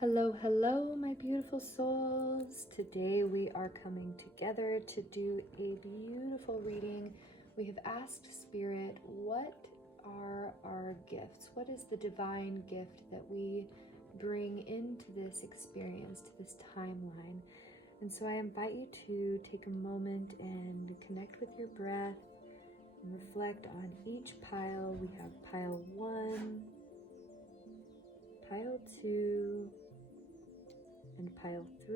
Hello, hello, my beautiful souls. Today we are coming together to do a beautiful reading. We have asked Spirit, what are our gifts? What is the divine gift that we bring into this experience, to this timeline? And so I invite you to take a moment and connect with your breath and reflect on each pile. We have pile 1, pile 2, and pile 3.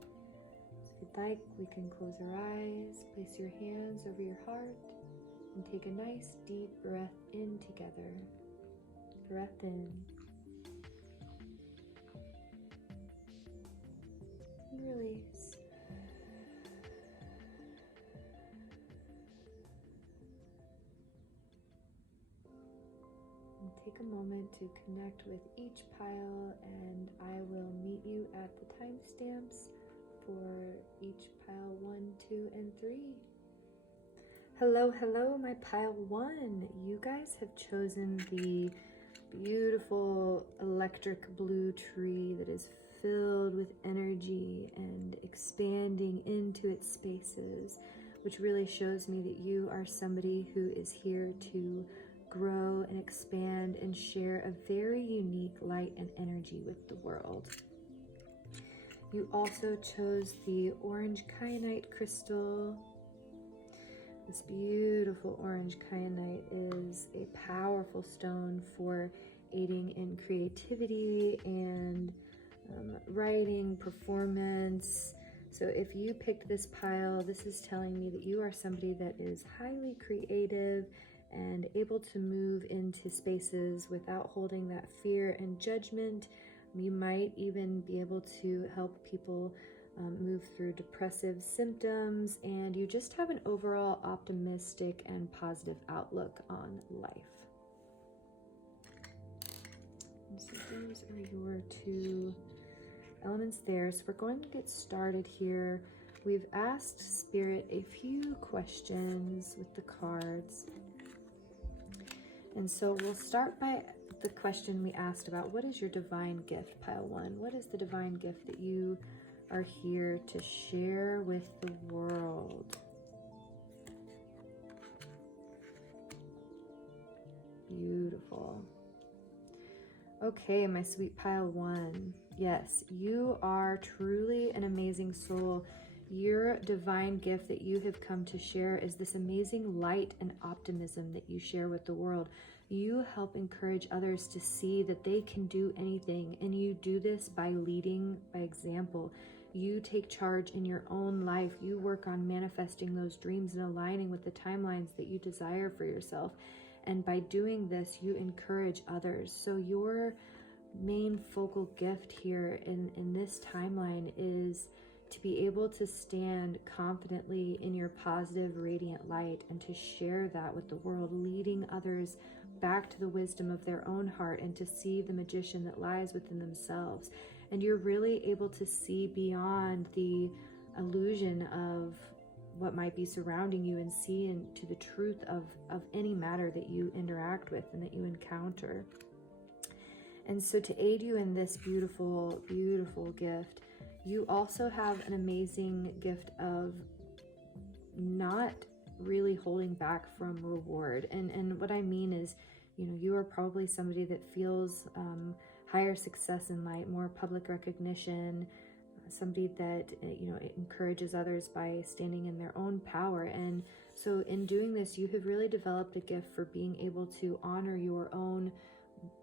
So if you'd like, we can close our eyes, place your hands over your heart, and take a nice deep breath in together. Breath in. And release. And take a moment to connect with each pile, and I will meet you at the timestamps for each pile 1, 2, and 3. Hello, hello, my pile 1. You guys have chosen the beautiful electric blue tree that is filled with energy and expanding into its spaces, which really shows me that you are somebody who is here to grow and expand and share a very unique light and energy with the world. You also chose the orange kyanite crystal. This beautiful orange kyanite is a powerful stone for aiding in creativity and writing, performance. So if you picked this pile, this is telling me that you are somebody that is highly creative and able to move into spaces without holding that fear and judgment. You might even be able to help people move through depressive symptoms, and you just have an overall optimistic and positive outlook on life. And so those are your 2 elements there. So we're going to get started here. We've asked Spirit a few questions with the cards. And so we'll start by the question we asked about, what is your divine gift, pile 1? What is the divine gift that you are here to share with the world? Beautiful. Okay, my sweet pile 1. Yes, you are truly an amazing soul. Your divine gift that you have come to share is this amazing light and optimism that you share with the world. You help encourage others to see that they can do anything, and you do this by leading by example. You take charge in your own life. You work on manifesting those dreams and aligning with the timelines that you desire for yourself. And by doing this, you encourage others. So your main focal gift here in this timeline is to be able to stand confidently in your positive, radiant light and to share that with the world, leading others back to the wisdom of their own heart and to see the magician that lies within themselves. And you're really able to see beyond the illusion of what might be surrounding you and see into the truth of any matter that you interact with and that you encounter. And so to aid you in this beautiful, beautiful gift, you also have an amazing gift of not really holding back from reward. And what I mean is, you are probably somebody that feels higher success in life, more public recognition, somebody that encourages others by standing in their own power. And so in doing this, you have really developed a gift for being able to honor your own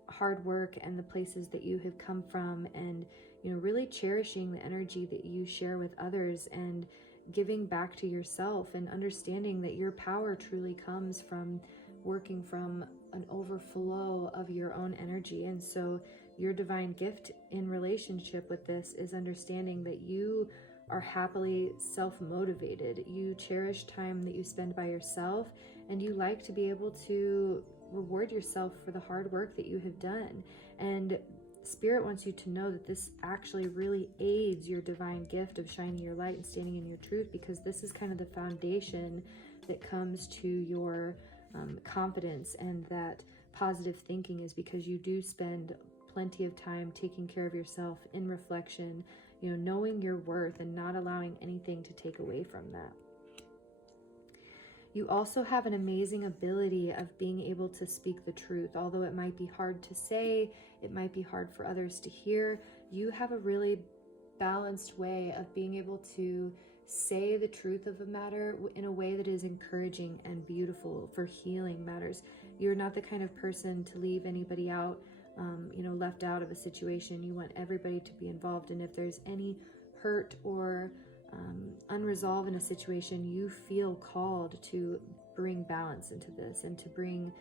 hard work and the places that you have come from, and really cherishing the energy that you share with others and giving back to yourself, and understanding that your power truly comes from working from an overflow of your own energy. And so your divine gift in relationship with this is understanding that you are happily self-motivated. You cherish time that you spend by yourself, and you like to be able to reward yourself for the hard work that you have done. And Spirit wants you to know that this actually really aids your divine gift of shining your light and standing in your truth, because this is kind of the foundation that comes to your confidence and that positive thinking, is because you do spend plenty of time taking care of yourself in reflection, knowing your worth and not allowing anything to take away from that. You also have an amazing ability of being able to speak the truth. Although it might be hard to say, it might be hard for others to hear, you have a really balanced way of being able to say the truth of a matter in a way that is encouraging and beautiful for healing matters. You're not the kind of person to leave anybody out, left out of a situation. You want everybody to be involved. And if there's any hurt or unresolved in a situation, you feel called to bring balance into this and to bring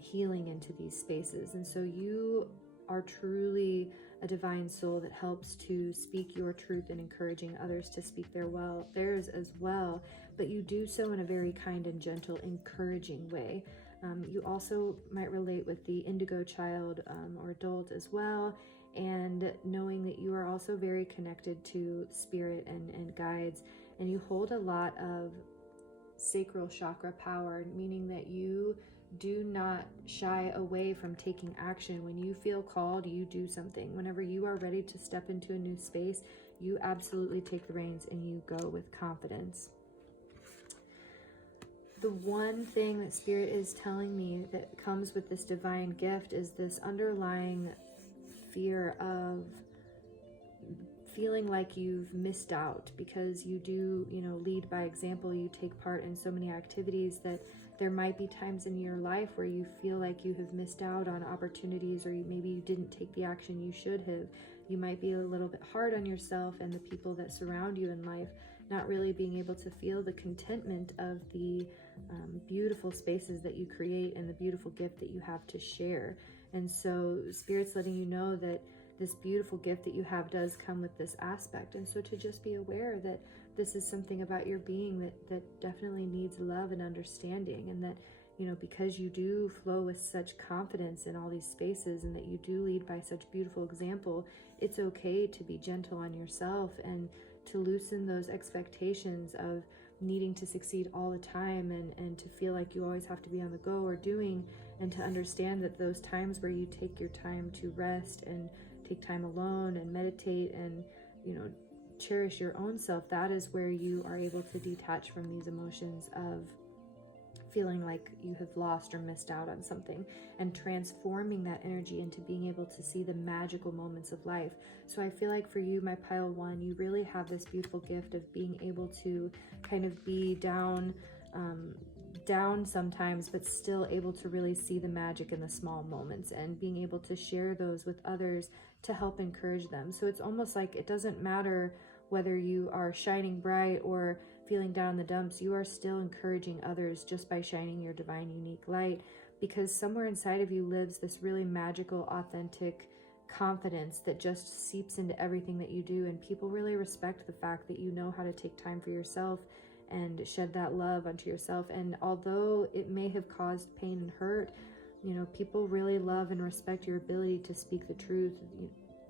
healing into these spaces. And so you are truly a divine soul that helps to speak your truth and encouraging others to speak theirs as well, but you do so in a very kind and gentle, encouraging way. You also might relate with the indigo child or adult as well, and knowing that you are also very connected to spirit and guides, and you hold a lot of sacral chakra power, meaning that you do not shy away from taking action. When you feel called, you do something. Whenever you are ready to step into a new space, you absolutely take the reins and you go with confidence. The one thing that Spirit is telling me that comes with this divine gift is this underlying fear of feeling like you've missed out, because you do, lead by example. You take part in so many activities that there might be times in your life where you feel like you have missed out on opportunities, or maybe you didn't take the action you should have. You might be a little bit hard on yourself and the people that surround you in life, not really being able to feel the contentment of the beautiful spaces that you create and the beautiful gift that you have to share. And so Spirit's letting you know that this beautiful gift that you have does come with this aspect. And so to just be aware that this is something about your being that definitely needs love and understanding, and that, because you do flow with such confidence in all these spaces and that you do lead by such beautiful example, it's okay to be gentle on yourself and to loosen those expectations of needing to succeed all the time and to feel like you always have to be on the go or doing, and to understand that those times where you take your time to rest and take time alone and meditate and, cherish your own self, that is where you are able to detach from these emotions of feeling like you have lost or missed out on something, and transforming that energy into being able to see the magical moments of life. So I feel like for you, my pile one, you really have this beautiful gift of being able to kind of be down sometimes, but still able to really see the magic in the small moments and being able to share those with others to help encourage them. So it's almost like it doesn't matter whether you are shining bright or feeling down in the dumps, you are still encouraging others just by shining your divine, unique light, because somewhere inside of you lives this really magical, authentic confidence that just seeps into everything that you do. And people really respect the fact that you know how to take time for yourself and shed that love onto yourself. And although it may have caused pain and hurt, people really love and respect your ability to speak the truth,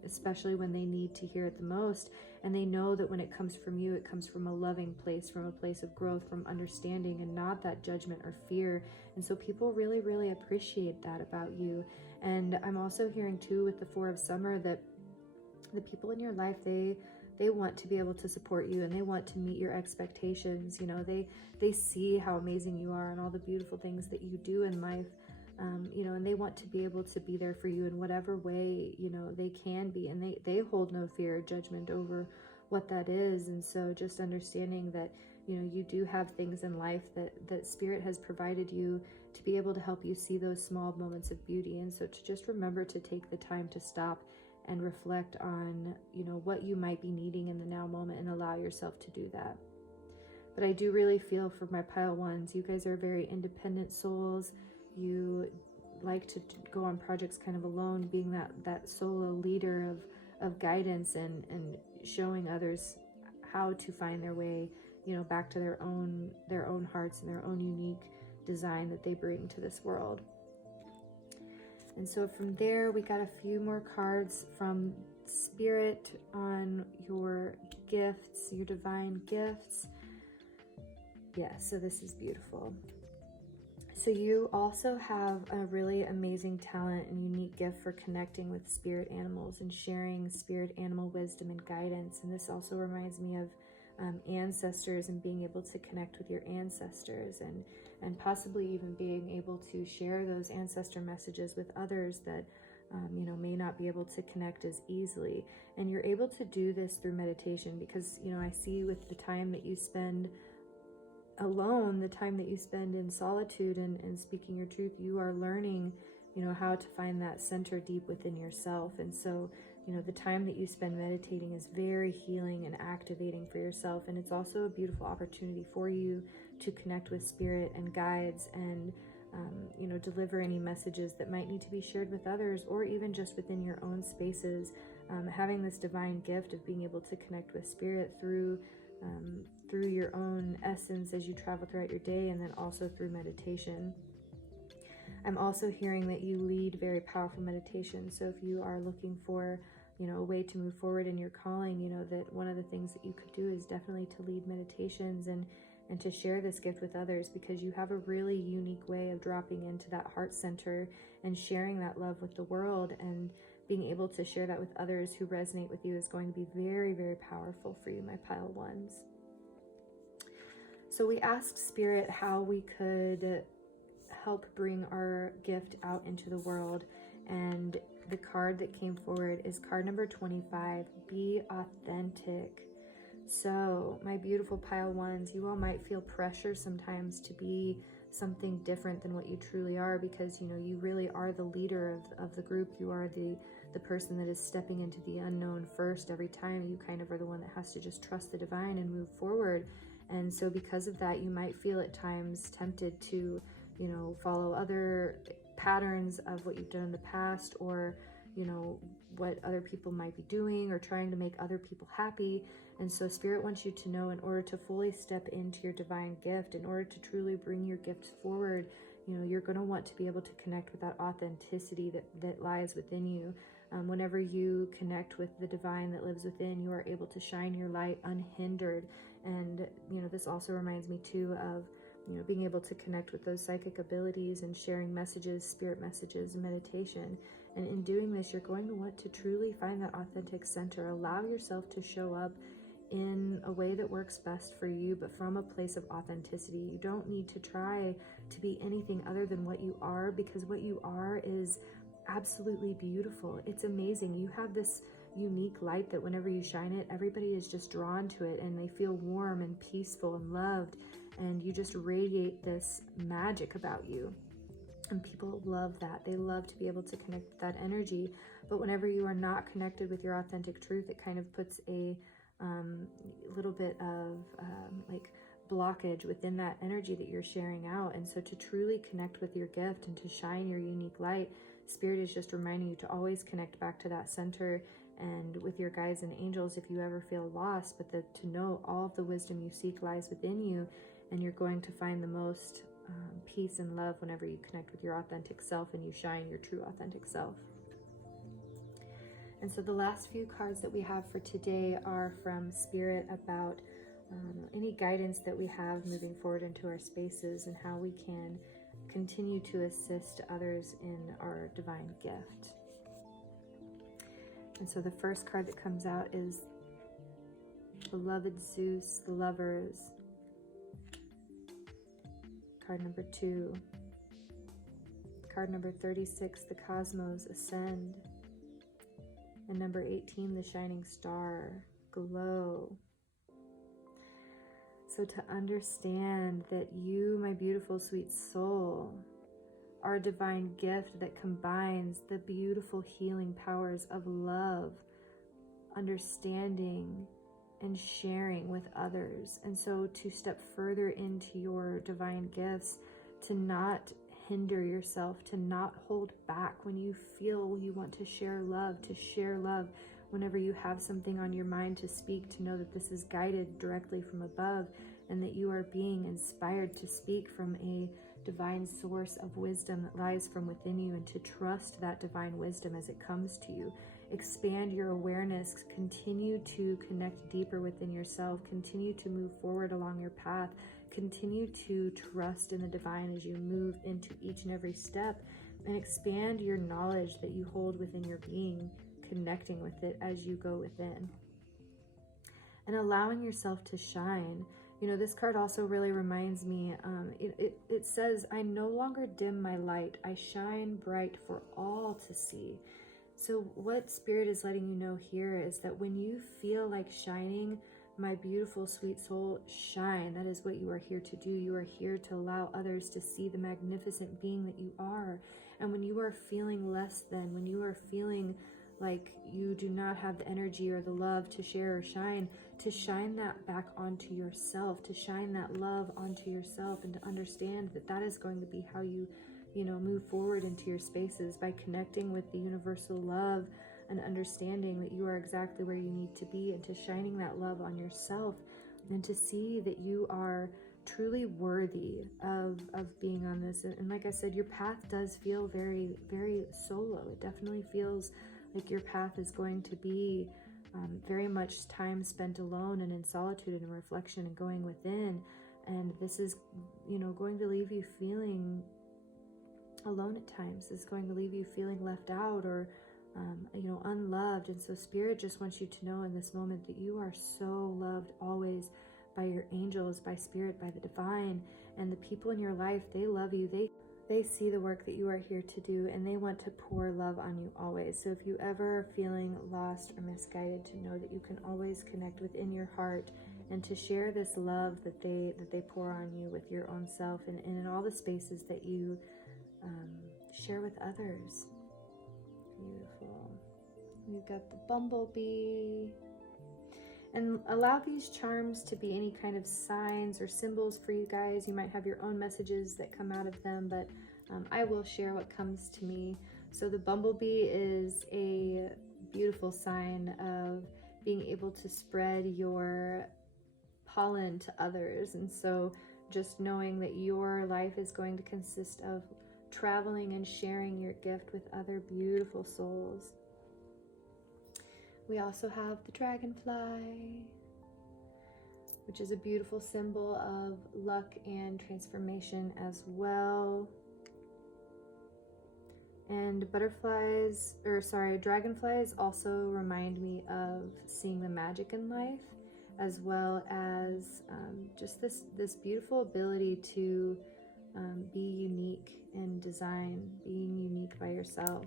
especially when they need to hear it the most. And they know that when it comes from you, it comes from a loving place, from a place of growth, from understanding, and not that judgment or fear. And so people really, really appreciate that about you. And I'm also hearing too with the Four of Summer that the people in your life, they want to be able to support you, and they want to meet your expectations. They see how amazing you are and all the beautiful things that you do in life. And they want to be able to be there for you in whatever way, they can be. And they hold no fear or judgment over what that is. And so just understanding that, you do have things in life that Spirit has provided you to be able to help you see those small moments of beauty. And so to just remember to take the time to stop and reflect on, what you might be needing in the now moment, and allow yourself to do that. But I do really feel for my pile ones, you guys are very independent souls. You like to go on projects kind of alone, being that solo leader of guidance and showing others how to find their way, back to their own hearts and their own unique design that they bring to this world. And so from there, we got a few more cards from Spirit on your gifts, your divine gifts. Yeah, so this is beautiful. So you also have a really amazing talent and unique gift for connecting with spirit animals and sharing spirit animal wisdom and guidance. And this also reminds me of ancestors and being able to connect with your ancestors, and possibly even being able to share those ancestor messages with others that may not be able to connect as easily. And you're able to do this through meditation, because I see with the time that you spend alone, the time that you spend in solitude and speaking your truth, you are learning how to find that center deep within yourself. And so the time that you spend meditating is very healing and activating for yourself. And it's also a beautiful opportunity for you to connect with spirit and guides, and deliver any messages that might need to be shared with others, or even just within your own spaces. Having this divine gift of being able to connect with spirit through your own essence as you travel throughout your day, and then also through meditation. I'm also hearing that you lead very powerful meditation. So if you are looking for a way to move forward in your calling, that one of the things that you could do is definitely to lead meditations and to share this gift with others, because you have a really unique way of dropping into that heart center and sharing that love with the world, and being able to share that with others who resonate with you is going to be very, very powerful for you, my pile ones. So we asked Spirit how we could help bring our gift out into the world, and the card that came forward is card number 25, Be Authentic. So my beautiful pile ones, you all might feel pressure sometimes to be something different than what you truly are, because you really are the leader of the group. You are the person that is stepping into the unknown first every time. You kind of are the one that has to just trust the divine and move forward. And so because of that, you might feel at times tempted to follow other patterns of what you've done in the past, or what other people might be doing, or trying to make other people happy. And so Spirit wants you to know, in order to fully step into your divine gift, in order to truly bring your gifts forward, you're going to want to be able to connect with that authenticity that lies within you. Whenever you connect with the divine that lives within, you are able to shine your light unhindered. And this also reminds me too of being able to connect with those psychic abilities and sharing messages, spirit messages, and meditation. And in doing this, you're going to want to truly find that authentic center. Allow yourself to show up in a way that works best for you, but from a place of authenticity. You don't need to try to be anything other than what you are, because what you are is absolutely beautiful. It's amazing. You have this unique light that whenever you shine it, everybody is just drawn to it, and they feel warm and peaceful and loved, and you just radiate this magic about you. And people love that. They love to be able to connect with that energy. But whenever you are not connected with your authentic truth, it kind of puts a little bit of like blockage within that energy that you're sharing out. And so to truly connect with your gift and to shine your unique light, Spirit is just reminding you to always connect back to that center, and with your guides and angels if you ever feel lost, but to know all of the wisdom you seek lies within you, and you're going to find the most peace and love whenever you connect with your authentic self and you shine your true authentic self. And so the last few cards that we have for today are from Spirit about any guidance that we have moving forward into our spaces, and how we can continue to assist others in our divine gift. And so the first card that comes out is Beloved Zeus, the Lovers. Card number 2. Card number 36, the Cosmos, Ascend. And number 18, the Shining Star, Glow. So to understand that you, my beautiful sweet soul, are a divine gift that combines the beautiful healing powers of love, understanding, and sharing with others. And so to step further into your divine gifts, to not hinder yourself, to not hold back when you feel you want to share love, to share love whenever you have something on your mind to speak, to know that this is guided directly from above, and that you are being inspired to speak from a divine source of wisdom that lies from within you, and to trust that divine wisdom as it comes to you. Expand your awareness, continue to connect deeper within yourself, continue to move forward along your path, continue to trust in the divine as you move into each and every step, and expand your knowledge that you hold within your being, connecting with it as you go within. And allowing yourself to shine. You know, this card also really reminds me, it says, I no longer dim my light, I shine bright for all to see. So what Spirit is letting you know here is that when you feel like shining, my beautiful, sweet soul, shine. That is what you are here to do. You are here to allow others to see the magnificent being that you are. And when you are feeling less than, when you are feeling like you do not have the energy or the love to share or shine, to shine that back onto yourself, to shine that love onto yourself, and to understand that that is going to be how you move forward into your spaces, by connecting with the universal love and understanding that you are exactly where you need to be, and to shining that love on yourself, and to see that you are truly worthy of being on this. And like I said, your path does feel very, very solo. It definitely feels like your path is going to be very much time spent alone and in solitude and reflection and going within. And this is, going to leave you feeling alone at times. It's going to leave you feeling left out or, unloved. And so Spirit just wants you to know in this moment that you are so loved always by your angels, by Spirit, by the divine, and the people in your life. They love you. They see the work that you are here to do, and they want to pour love on you always. So if you ever are feeling lost or misguided, to know that you can always connect within your heart and to share this love that they pour on you with your own self, and in all the spaces that you share with others. Beautiful. We've got the bumblebee. And allow these charms to be any kind of signs or symbols for you guys. You might have your own messages that come out of them, but I will share what comes to me. So the bumblebee is a beautiful sign of being able to spread your pollen to others. And so just knowing that your life is going to consist of traveling and sharing your gift with other beautiful souls. We also have the dragonfly, which is a beautiful symbol of luck and transformation as well. And dragonflies also remind me of seeing the magic in life, as well as just this beautiful ability to be unique in design, being unique by yourself.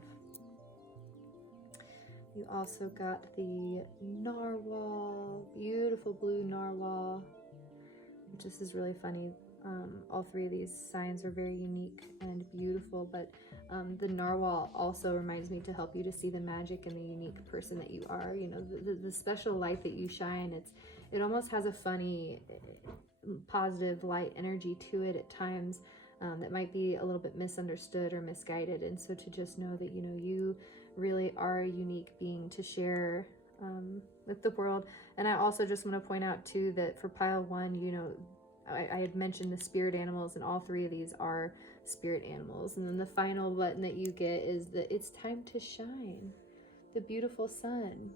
You also got the narwhal, beautiful blue narwhal, which this is really funny. All three of these signs are very unique and beautiful, but the narwhal also reminds me to help you to see the magic and the unique person that you are. The special light that you shine, it almost has a funny, positive light energy to it at times that might be a little bit misunderstood or misguided. And so to just know that, you really are a unique being to share with the world. And I also just want to point out too that for pile 1, I had mentioned the spirit animals, and all three of these are spirit animals. And then the final button that you get is that it's time to shine. The beautiful sun.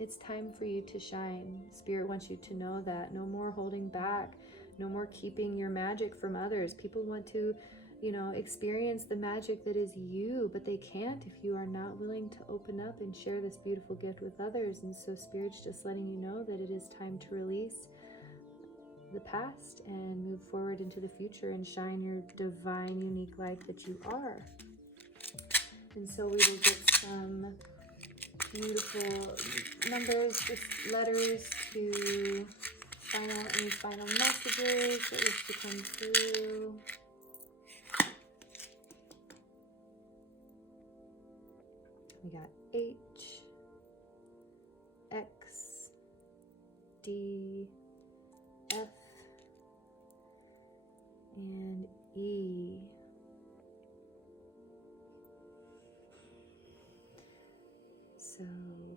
It's time for you to shine. Spirit wants you to know that. No more holding back. No more keeping your magic from others. People want to, experience the magic that is you, but they can't if you are not willing to open up and share this beautiful gift with others. And so Spirit's just letting you know that it is time to release the past and move forward into the future and shine your divine, unique light that you are. And so we will get some beautiful numbers, just letters to any final messages that wish to come through. We got H, X, D, F, and E. So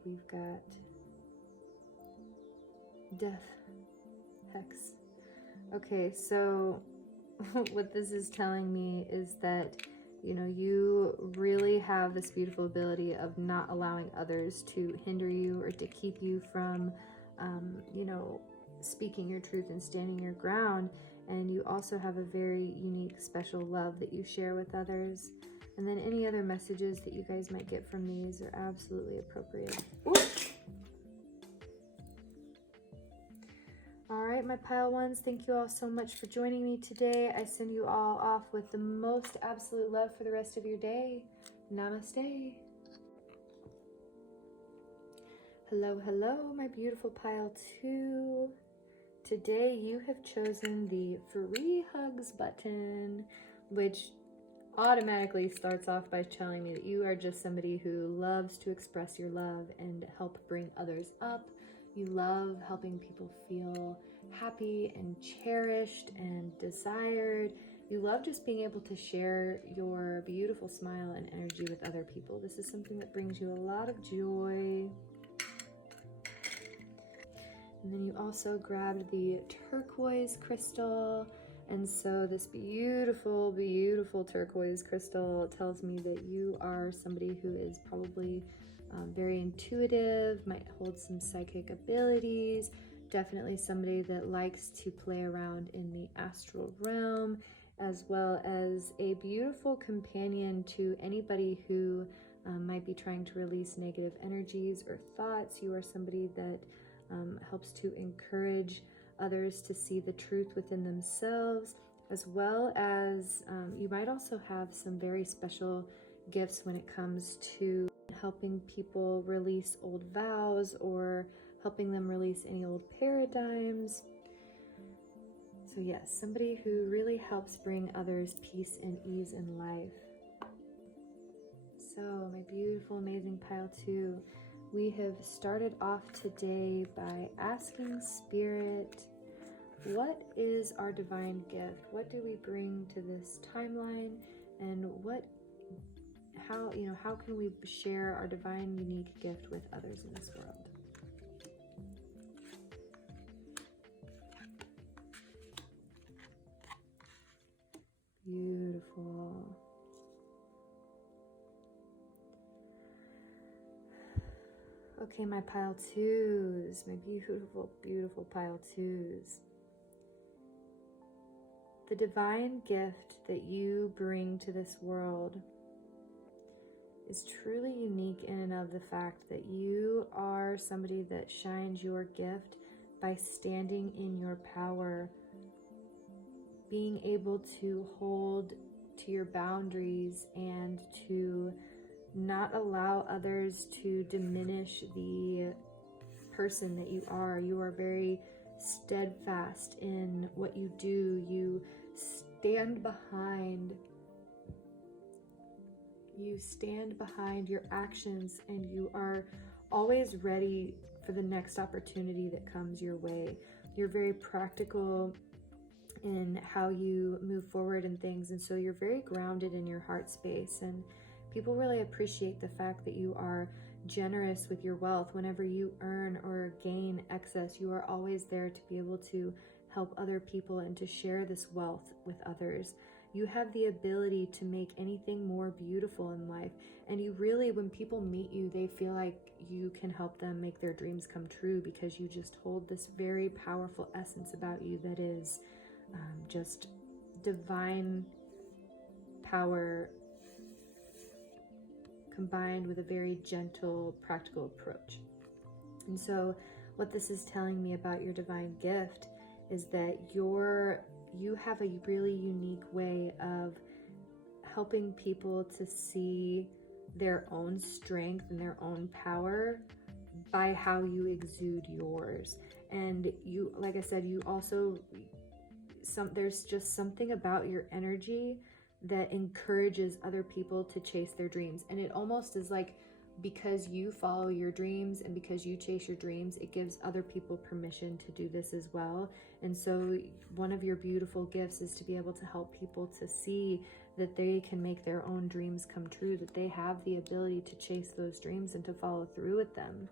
we've got death, hex. Okay, so what this is telling me is that you really have this beautiful ability of not allowing others to hinder you or to keep you from speaking your truth and standing your ground. And you also have a very unique, special love that you share with others. And then any other messages that you guys might get from these are absolutely appropriate. Ooh. All right, my pile ones, thank you all so much for joining me today. I send you all off with the most absolute love for the rest of your day. Namaste. Hello, hello, my beautiful pile 2. Today you have chosen the free hugs button, which automatically starts off by telling me that you are just somebody who loves to express your love and help bring others up. You love helping people feel happy and cherished and desired. You love just being able to share your beautiful smile and energy with other people. This is something that brings you a lot of joy. And then you also grabbed the turquoise crystal. And so this beautiful, beautiful turquoise crystal tells me that you are somebody who is probably very intuitive, might hold some psychic abilities, definitely somebody that likes to play around in the astral realm, as well as a beautiful companion to anybody who might be trying to release negative energies or thoughts. You are somebody that helps to encourage others to see the truth within themselves, as well as you might also have some very special gifts when it comes to helping people release old vows or helping them release any old paradigms. So yes, somebody who really helps bring others peace and ease in life. So my beautiful, amazing pile 2, we have started off today by asking Spirit, what is our divine gift? What do we bring to this timeline? And how can we share our divine, unique gift with others in this world? Beautiful. Okay, my pile 2s, my beautiful, beautiful pile 2s. The divine gift that you bring to this world is truly unique in and of the fact that you are somebody that shines your gift by standing in your power, being able to hold to your boundaries and to not allow others to diminish the person that you are. You are very steadfast in what you do. You stand behind your actions, and you are always ready for the next opportunity that comes your way. You're very practical in how you move forward in things, and so you're very grounded in your heart space, and people really appreciate the fact that you are generous with your wealth. Whenever you earn or gain excess, you are always there to be able to help other people and to share this wealth with others. You have the ability to make anything more beautiful in life, and you really, when people meet you, they feel like you can help them make their dreams come true, because you just hold this very powerful essence about you that is just divine power combined with a very gentle, practical approach. And so what this is telling me about your divine gift is that you have a really unique way of helping people to see their own strength and their own power by how you exude yours. And you, like I said, you also, there's just something about your energy that encourages other people to chase their dreams. And it almost is like, because you follow your dreams and because you chase your dreams, it gives other people permission to do this as well. And so one of your beautiful gifts is to be able to help people to see that they can make their own dreams come true, that they have the ability to chase those dreams and to follow through with them.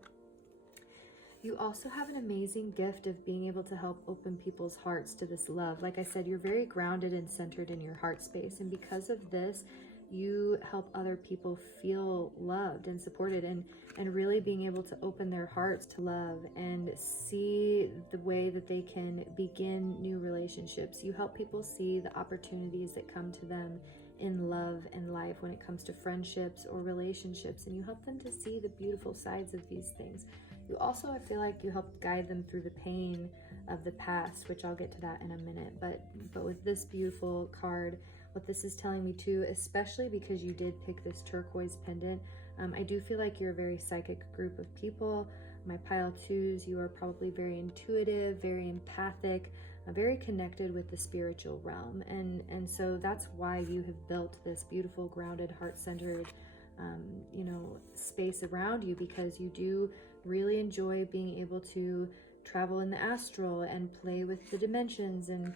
You also have an amazing gift of being able to help open people's hearts to this love. Like I said, you're very grounded and centered in your heart space. And because of this, you help other people feel loved and supported, and really being able to open their hearts to love and see the way that they can begin new relationships. You help people see the opportunities that come to them in love and life when it comes to friendships or relationships, and you help them to see the beautiful sides of these things. You also, I feel like you help guide them through the pain of the past, which I'll get to that in a minute. But with this beautiful card, what this is telling me too, especially because you did pick this turquoise pendant, I do feel like you're a very psychic group of people. My pile twos, you are probably very intuitive, very empathic, very connected with the spiritual realm. And so that's why you have built this beautiful, grounded, heart-centered, space around you, because you do really enjoy being able to travel in the astral and play with the dimensions. And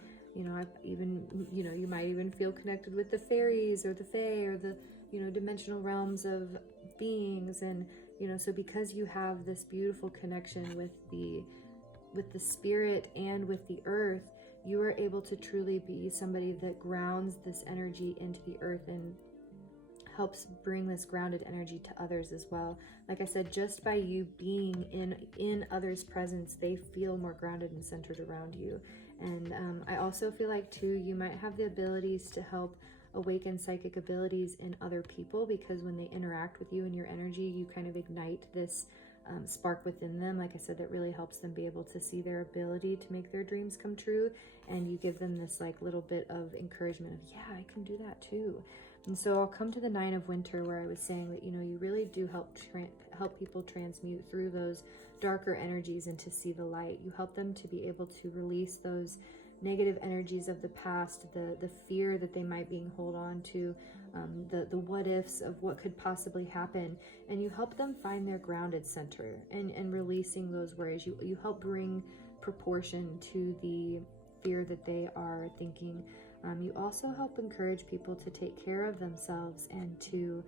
I've even, you might even feel connected with the fairies or the fae or the, dimensional realms of beings. And, so because you have this beautiful connection with the spirit and with the earth, you are able to truly be somebody that grounds this energy into the earth and helps bring this grounded energy to others as well. Like I said, just by you being in others' presence, they feel more grounded and centered around you. And I also feel like too, you might have the abilities to help awaken psychic abilities in other people, because when they interact with you and your energy, you kind of ignite this spark within them. Like I said, that really helps them be able to see their ability to make their dreams come true. And you give them this like little bit of encouragement of, yeah, I can do that too. And so I'll come to the 9 of Winter, where I was saying that, you really do help people transmute through those darker energies and to see the light. You help them to be able to release those negative energies of the past, the fear that they might be hold on to, the what ifs of what could possibly happen, and you help them find their grounded center and releasing those worries. You help bring proportion to the fear that they are thinking. You also help encourage people to take care of themselves and to,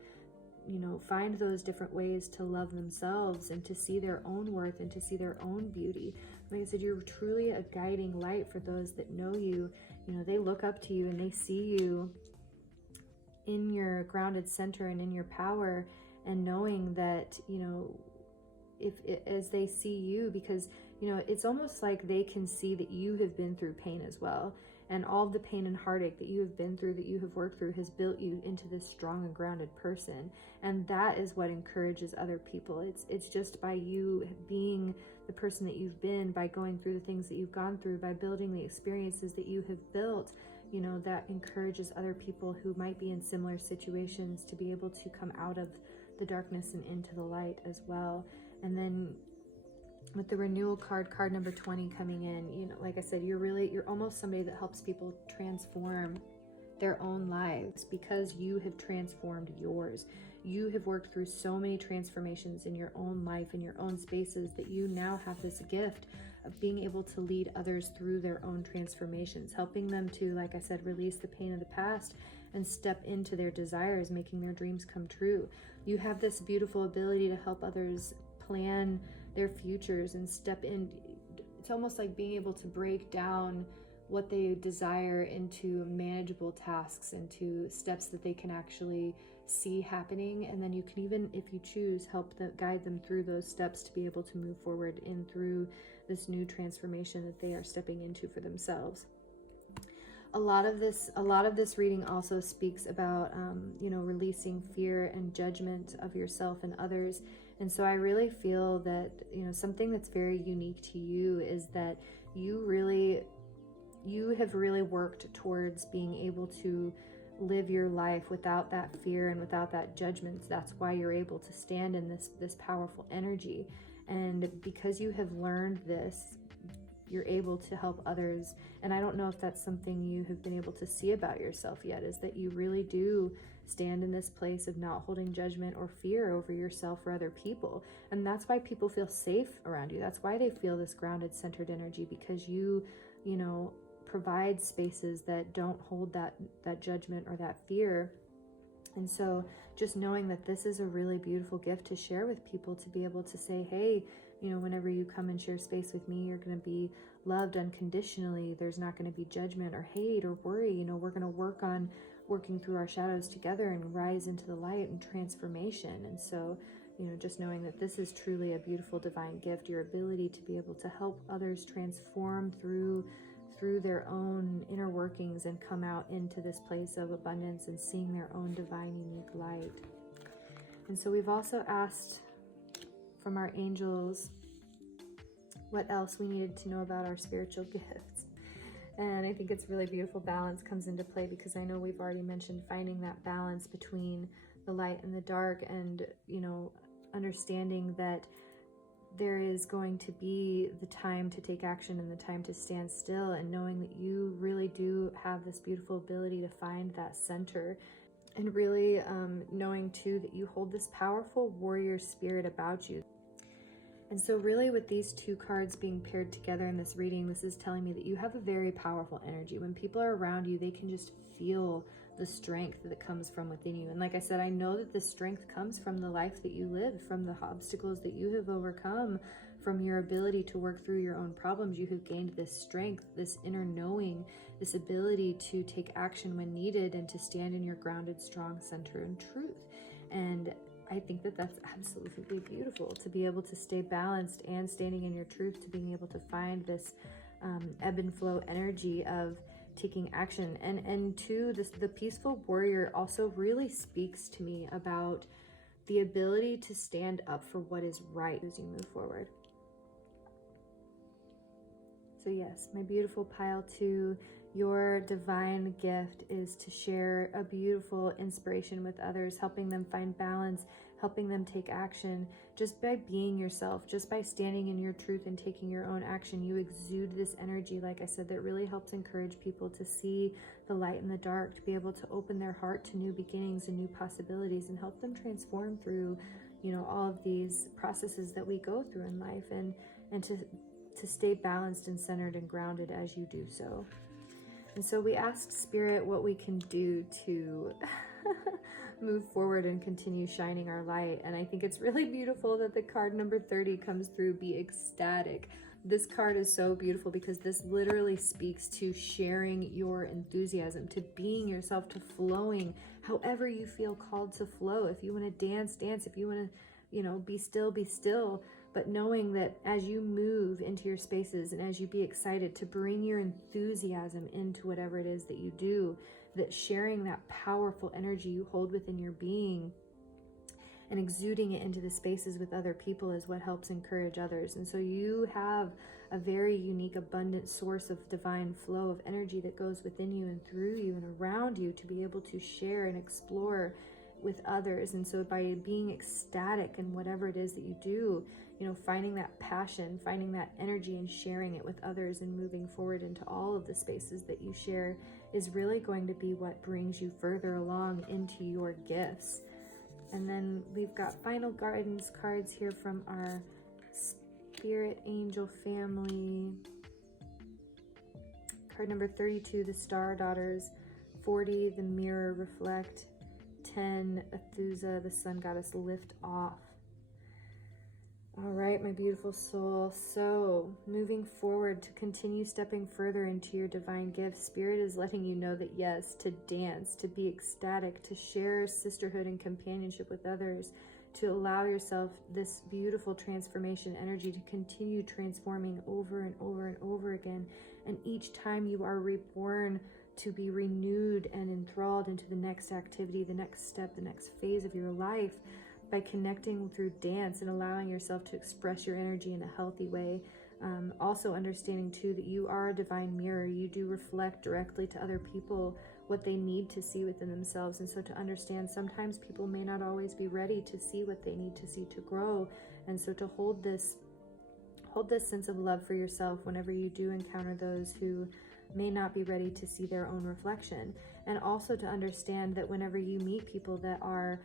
find those different ways to love themselves and to see their own worth and to see their own beauty. Like I said, you're truly a guiding light for those that know you. They look up to you and they see you in your grounded center and in your power, and knowing that, as they see you, because, it's almost like they can see that you have been through pain as well. And all the pain and heartache that you have been through, that you have worked through, has built you into this strong and grounded person. And that is what encourages other people. It's just by you being the person that you've been, by going through the things that you've gone through, by building the experiences that you have built, that encourages other people who might be in similar situations to be able to come out of the darkness and into the light as well. And then with the renewal card number 20 coming in, like I said, you're almost somebody that helps people transform their own lives, because you have transformed yours. You have worked through so many transformations in your own life, in your own spaces, that you now have this gift of being able to lead others through their own transformations, helping them to, like I said, release the pain of the past and step into their desires, making their dreams come true. You have this beautiful ability to help others plan their futures and step in. It's almost like being able to break down what they desire into manageable tasks, into steps that they can actually see happening. And then you can even, if you choose, help them, guide them through those steps to be able to move forward in through this new transformation that they are stepping into for themselves. A lot of this reading also speaks about, releasing fear and judgment of yourself and others. And so I really feel that, something that's very unique to you is that you have really worked towards being able to live your life without that fear and without that judgment. That's why you're able to stand in this powerful energy. And because you have learned this, you're able to help others. And I don't know if that's something you have been able to see about yourself yet, is that you really do stand in this place of not holding judgment or fear over yourself or other people. And that's why people feel safe around you. That's why they feel this grounded, centered energy, because you provide spaces that don't hold that judgment or that fear. And so just knowing that this is a really beautiful gift to share with people, to be able to say, hey, whenever you come and share space with me, you're going to be loved unconditionally. There's not going to be judgment or hate or worry. We're going to work on working through our shadows together and rise into the light and transformation. And so, just knowing that this is truly a beautiful divine gift, your ability to be able to help others transform through their own inner workings and come out into this place of abundance and seeing their own divine unique light. And so we've also asked from our angels what else we needed to know about our spiritual gifts. And I think it's really beautiful. Balance comes into play, because I know we've already mentioned finding that balance between the light and the dark, and understanding that there is going to be the time to take action and the time to stand still, and knowing that you really do have this beautiful ability to find that center, and really knowing too that you hold this powerful warrior spirit about you. And so really, with these two cards being paired together in this reading, this is telling me that you have a very powerful energy. When people are around you, they can just feel the strength that comes from within you. And like I said, I know that this strength comes from the life that you live, from the obstacles that you have overcome, from your ability to work through your own problems. You have gained this strength, this inner knowing, this ability to take action when needed, and to stand in your grounded, strong center and truth. And I think that that's absolutely beautiful, to be able to stay balanced and standing in your truth, to being able to find this ebb and flow energy of taking action. And two, the peaceful warrior also really speaks to me about the ability to stand up for what is right as you move forward. So yes, my beautiful pile 2, your divine gift is to share a beautiful inspiration with others, helping them find balance, helping them take action. Just by being yourself, just by standing in your truth and taking your own action, you exude this energy, like I said, that really helps encourage people to see the light in the dark, to be able to open their heart to new beginnings and new possibilities, and help them transform through, all of these processes that we go through in life, and to stay balanced and centered and grounded as you do so. And so we asked Spirit what we can do to move forward and continue shining our light. And I think it's really beautiful that the card number 30 comes through, be ecstatic. This card is so beautiful because this literally speaks to sharing your enthusiasm, to being yourself, to flowing however you feel called to flow. If you want to dance, dance. If you want to, be still, be still. But knowing that as you move into your spaces and as you be excited to bring your enthusiasm into whatever it is that you do, that sharing that powerful energy you hold within your being and exuding it into the spaces with other people is what helps encourage others. And so you have a very unique, abundant source of divine flow of energy that goes within you and through you and around you to be able to share and explore with others. And so by being ecstatic in whatever it is that you do, finding that passion, finding that energy and sharing it with others and moving forward into all of the spaces that you share is really going to be what brings you further along into your gifts. And then we've got final guidance cards here from our spirit angel family. Card number 32, the Star Daughters. 40, the Mirror Reflect. 10, Athusa, the Sun Goddess, lift off. All right, my beautiful soul. So moving forward, to continue stepping further into your divine gifts, Spirit is letting you know that yes, to dance, to be ecstatic, to share sisterhood and companionship with others, to allow yourself this beautiful transformation energy to continue transforming over and over and over again. And each time you are reborn, to be renewed and enthralled into the next activity, the next step, the next phase of your life, by connecting through dance and allowing yourself to express your energy in a healthy way. Also understanding too that you are a divine mirror. You do reflect directly to other people what they need to see within themselves. And so to understand, sometimes people may not always be ready to see what they need to see to grow. And so to hold this sense of love for yourself whenever you do encounter those who may not be ready to see their own reflection. And also to understand that whenever you meet people that are,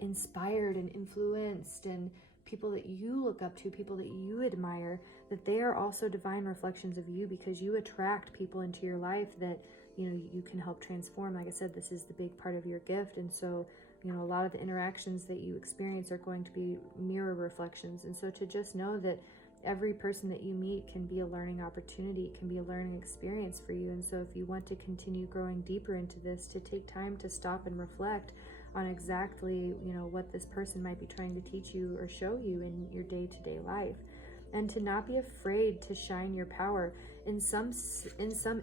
inspired and influenced, and people that you look up to, people that you admire, that they are also divine reflections of you, because you attract people into your life that, you can help transform. Like I said, this is the big part of your gift. And so, a lot of the interactions that you experience are going to be mirror reflections. And so to just know that every person that you meet can be a learning opportunity, can be a learning experience for you. And so if you want to continue growing deeper into this, to take time to stop and reflect on exactly, what this person might be trying to teach you or show you in your day-to-day life. And to not be afraid to shine your power. In some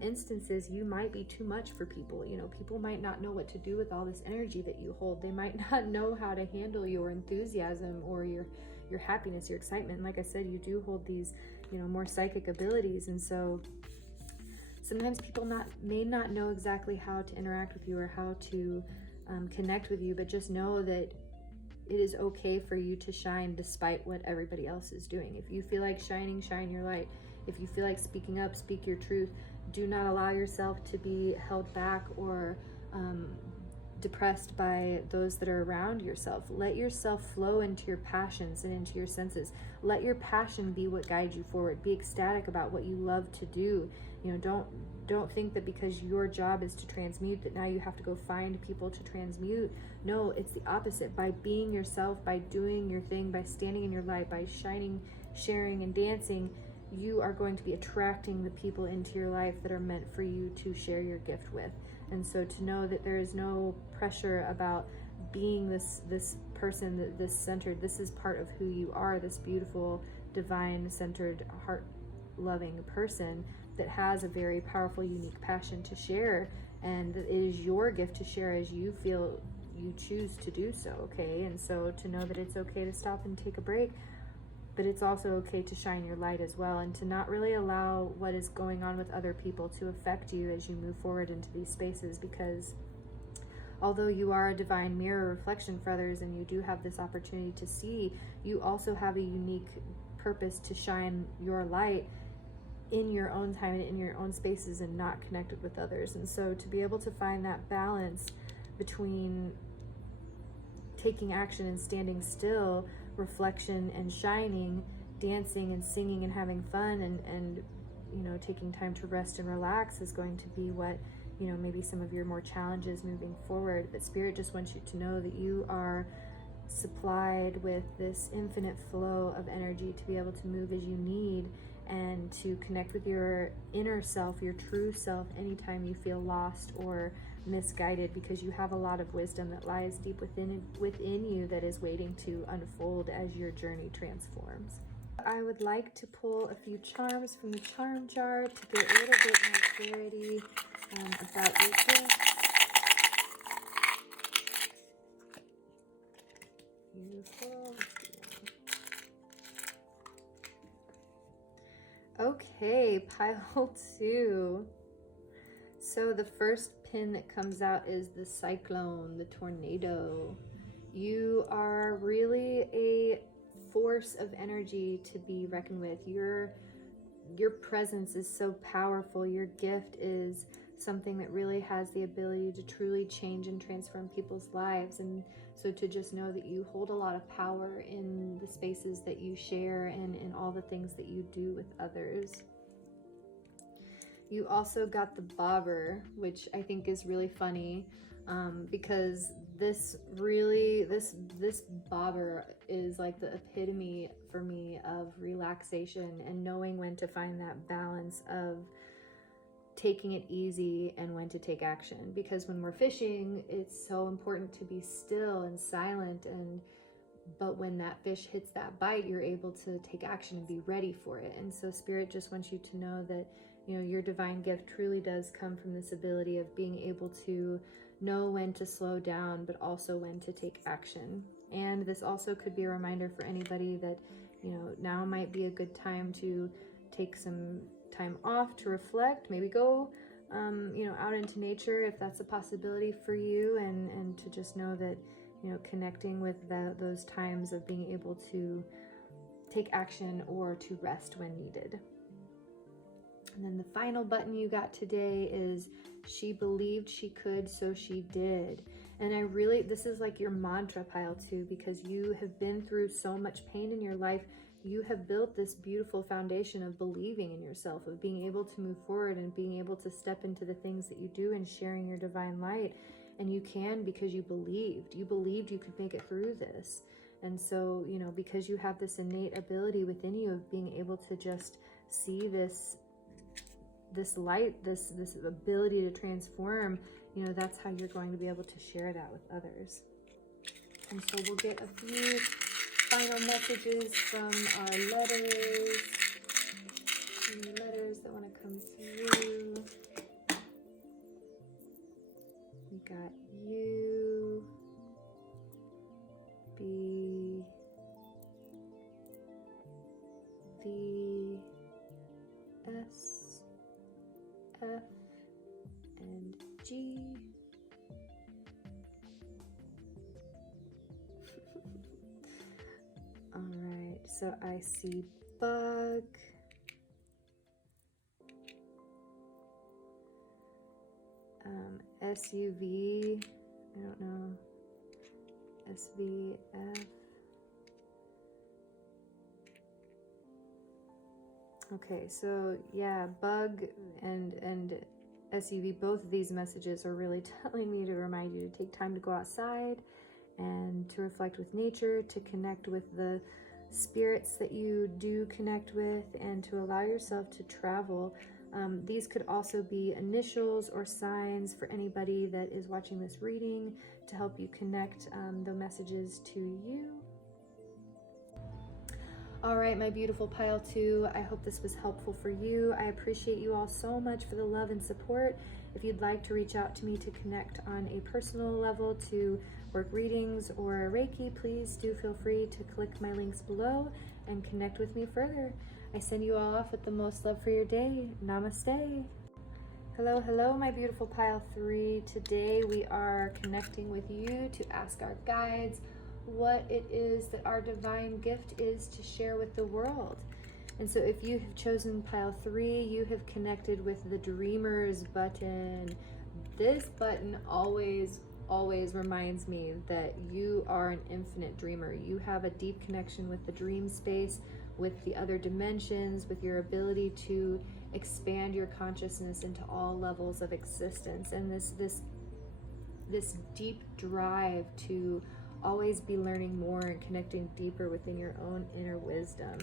instances, you might be too much for people. People might not know what to do with all this energy that you hold. They might not know how to handle your enthusiasm or your happiness, your excitement. And like I said, you do hold these, more psychic abilities. And so sometimes people may not know exactly how to interact with you or how to connect with you, but just know that it is okay for you to shine despite what everybody else is doing. If you feel like shining, shine your light. If you feel like speaking up, speak your truth. Do not allow yourself to be held back or depressed by those that are around yourself. Let yourself flow into your passions and into your senses. Let your passion be what guides you forward. Be ecstatic about what you love to do. Don't think that because your job is to transmute that now you have to go find people to transmute. No, it's the opposite. By being yourself, by doing your thing, by standing in your light, by shining, sharing, and dancing, you are going to be attracting the people into your life that are meant for you to share your gift with. And so to know that there is no pressure about being this person, this centered, this is part of who you are, this beautiful, divine, centered, heart-loving person that has a very powerful, unique passion to share, and that it is your gift to share as you feel you choose to do so, okay? And so to know that it's okay to stop and take a break, but it's also okay to shine your light as well, and to not really allow what is going on with other people to affect you as you move forward into these spaces, because although you are a divine mirror reflection for others and you do have this opportunity to see, you also have a unique purpose to shine your light in your own time and in your own spaces and not connected with others. And so to be able to find that balance between taking action and standing still, reflection and shining, dancing and singing and having fun, and taking time to rest and relax is going to be what maybe some of your more challenges moving forward. But Spirit just wants you to know that you are supplied with this infinite flow of energy to be able to move as you need and to connect with your inner self, your true self, anytime you feel lost or misguided, because you have a lot of wisdom that lies deep within you that is waiting to unfold as your journey transforms. I would like to pull a few charms from the charm jar to get a little bit more clarity about your gift. Beautiful. Okay, pile 2. So the first pin that comes out is the cyclone, the tornado. You are really a force of energy to be reckoned with. Your presence is so powerful. Your gift is something that really has the ability to truly change and transform people's lives. And so to just know that you hold a lot of power in the spaces that you share and in all the things that you do with others. You also got the bobber, which I think is really funny because this bobber is like the epitome for me of relaxation and knowing when to find that balance of taking it easy and when to take action. Because when we're fishing, it's so important to be still and silent, but when that fish hits that bite, you're able to take action and be ready for it. And so Spirit just wants you to know that your divine gift truly does come from this ability of being able to know when to slow down, but also when to take action. And this also could be a reminder for anybody that, now might be a good time to take some time off to reflect, maybe go, out into nature if that's a possibility for you, and to just know that, connecting with those times of being able to take action or to rest when needed. And then the final button you got today is she believed she could, so she did. And this is like your mantra, pile 2, because you have been through so much pain in your life. You have built this beautiful foundation of believing in yourself, of being able to move forward and being able to step into the things that you do and sharing your divine light. And you can because you believed. You believed you could make it through this. And so, you know, because you have this innate ability within you of being able to just see this light, this ability to transform, you know, that's how you're going to be able to share that with others. And so we'll get a few final messages from our letters. Any letters that want to come through. We got you. B. V. S. F. And G. All right, so I see bug. SUV, I don't know, SVF. Okay, so yeah, bug and SUV, both of these messages are really telling me to remind you to take time to go outside and to reflect with nature, to connect with the spirits that you do connect with, and to allow yourself to travel. These could also be initials or signs for anybody that is watching this reading to help you connect the messages to you. All right, my beautiful pile 2, I hope this was helpful for you. I appreciate you all so much for the love and support. If you'd like to reach out to me to connect on a personal level, to work readings or Reiki, please do feel free to click my links below and connect with me further. I send you all off with the most love for your day. Namaste. Hello, hello, my beautiful pile 3. Today we are connecting with you to ask our guides what it is that our divine gift is to share with the world. And so if you have chosen pile 3, you have connected with the Dreamers button. This button always reminds me that you are an infinite dreamer. You have a deep connection with the dream space, with the other dimensions, with your ability to expand your consciousness into all levels of existence, and this deep drive to always be learning more and connecting deeper within your own inner wisdom.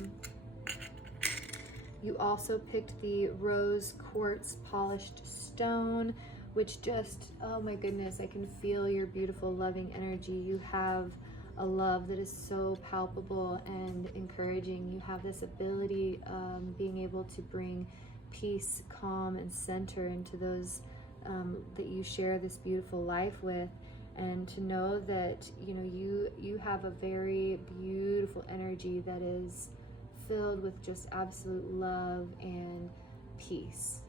You also picked the rose quartz polished stone, which just, oh my goodness, I can feel your beautiful loving energy. You have a love that is so palpable and encouraging. You have this ability, being able to bring peace, calm, and center into those that you share this beautiful life with, and to know that, you know, you have a very beautiful energy that is filled with just absolute love and peace.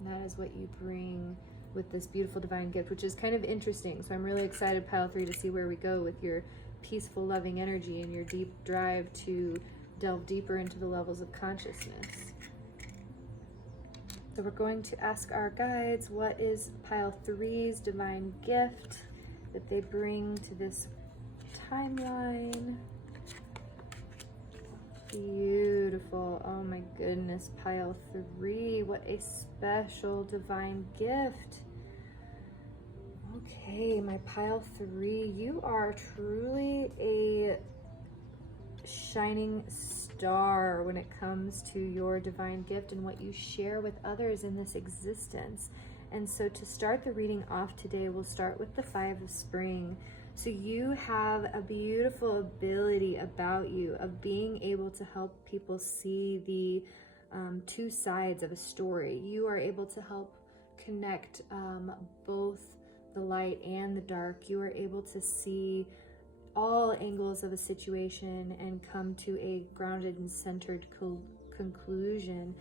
And that is what you bring with this beautiful divine gift, which is kind of interesting. So I'm really excited, pile 3, to see where we go with your peaceful, loving energy and your deep drive to delve deeper into the levels of consciousness. So we're going to ask our guides, what is pile 3's divine gift that they bring to this timeline? Beautiful. Oh my goodness, pile 3, what a special divine gift. Okay, my pile 3, you are truly a shining star when it comes to your divine gift and what you share with others in this existence. And so to start the reading off today, we'll start with the 5 of spring. So you have a beautiful ability about you of being able to help people see the two sides of a story. You are able to help connect both the light and the dark. You are able to see all angles of a situation and come to a grounded and centered conclusion.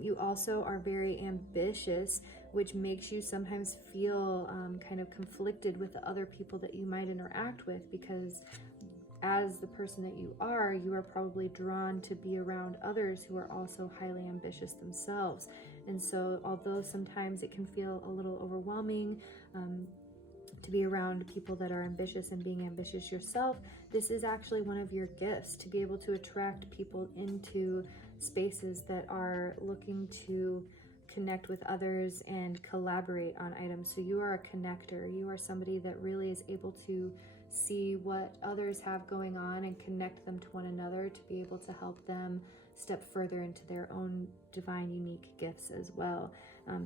You also are very ambitious, which makes you sometimes feel kind of conflicted with the other people that you might interact with, because as the person that you are probably drawn to be around others who are also highly ambitious themselves. And so although sometimes it can feel a little overwhelming to be around people that are ambitious and being ambitious yourself, this is actually one of your gifts, to be able to attract people into spaces that are looking to connect with others and collaborate on items. So you are a connector. You are somebody that really is able to see what others have going on and connect them to one another to be able to help them step further into their own divine, unique gifts as well.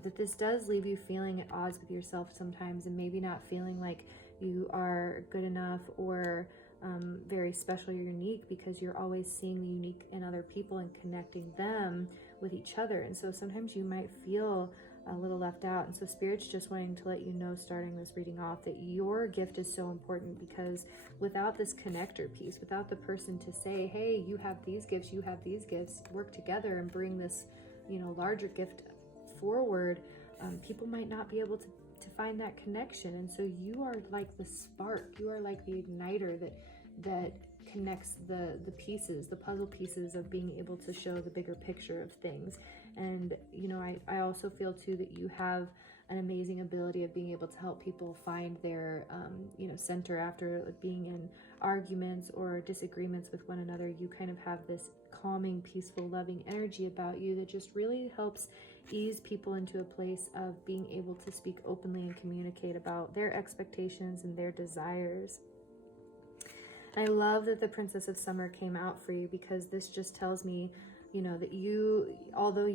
That this does leave you feeling at odds with yourself sometimes, and maybe not feeling like you are good enough or very special or unique, because you're always seeing the unique in other people and connecting them with each other. And so sometimes you might feel a little left out. And so Spirit's just wanting to let you know, starting this reading off, that your gift is so important, because without this connector piece, without the person to say, hey, you have these gifts, you have these gifts, work together and bring this, larger gift forward, people might not be able to find that connection. And so you are like the spark, you are like the igniter that connects the pieces, the puzzle pieces of being able to show the bigger picture of things. And I also feel too that you have an amazing ability of being able to help people find their center after being in arguments or disagreements with one another. You kind of have this calming, peaceful, loving energy about you that just really helps ease people into a place of being able to speak openly and communicate about their expectations and their desires. I love that the Princess of Summer came out for you, because this just tells me, that you, although